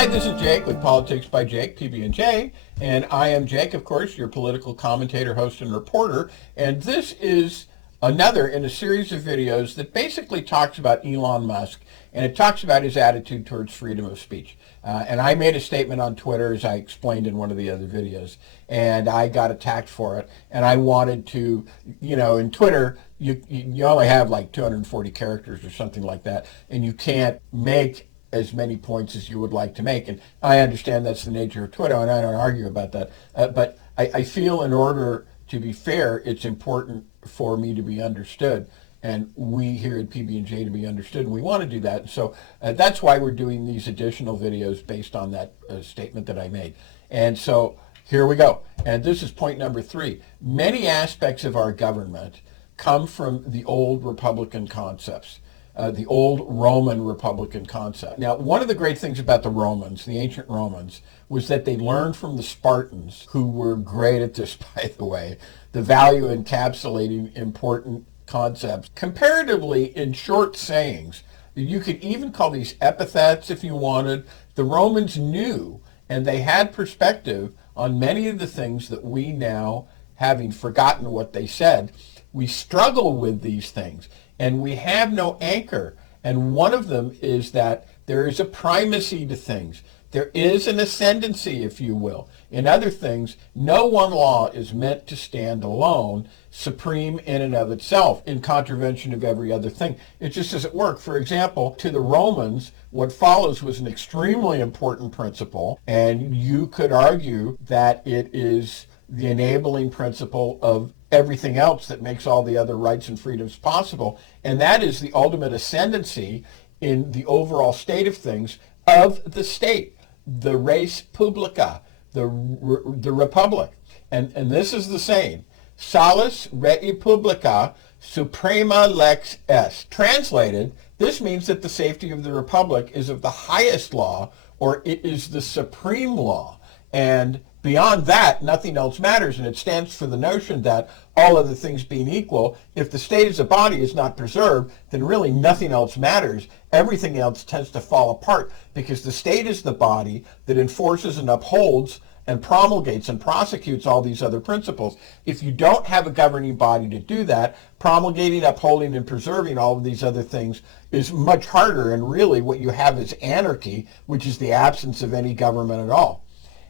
Hi, this is Jake with Politics by Jake, PB&J, and I am Jake, of course, your political commentator, host, and reporter, and this is another in a series of videos that basically talks about Elon Musk, and it talks about his attitude towards freedom of speech. And I made a statement on Twitter, as I explained in one of the other videos, and I got attacked for it, and I wanted to, in Twitter, you only have like 240 characters or something like that, and you can't make as many points as you would like to make. And I understand that's the nature of Twitter, and I don't argue about that. But I feel in order to be fair, it's important for me to be understood. And we here at PB&J to be understood, and we want to do that. So that's why we're doing these additional videos based on that statement that I made. And so here we go. And this is point number 3. Many aspects of our government come from the old Republican concepts. The old Roman Republican concept. Now, one of the great things about the Romans, the ancient Romans, was that they learned from the Spartans, who were great at this, by the way, the value of encapsulating important concepts comparatively in short sayings. You could even call these epithets if you wanted. The Romans knew, and they had perspective on many of the things that we now, having forgotten what they said, we struggle with these things. And we have no anchor. And one of them is that there is a primacy to things. There is an ascendancy, if you will. In other things, no one law is meant to stand alone, supreme in and of itself, in contravention of every other thing. It just doesn't work. For example, to the Romans, what follows was an extremely important principle, and you could argue that it is the enabling principle of everything else that makes all the other rights and freedoms possible, and that is the ultimate ascendancy in the overall state of things of the state, the res publica, the republic. And this is the saying, salus rei publica suprema lex est. Translated, this means that the safety of the republic is of the highest law, or it is the supreme law. And beyond that, nothing else matters, and it stands for the notion that all other things being equal, if the state as a body is not preserved, then really nothing else matters. Everything else tends to fall apart because the state is the body that enforces and upholds and promulgates and prosecutes all these other principles. If you don't have a governing body to do that, promulgating, upholding, and preserving all of these other things is much harder, and really what you have is anarchy, which is the absence of any government at all.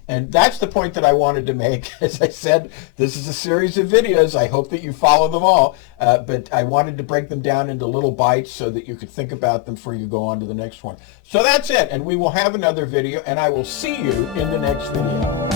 And that's the point that I wanted to make. As I said, this is a series of videos. I hope that you follow them all, but I wanted to break them down into little bites so that you could think about them before you go on to the next one. So that's it, and we will have another video, and I will see you in the next video.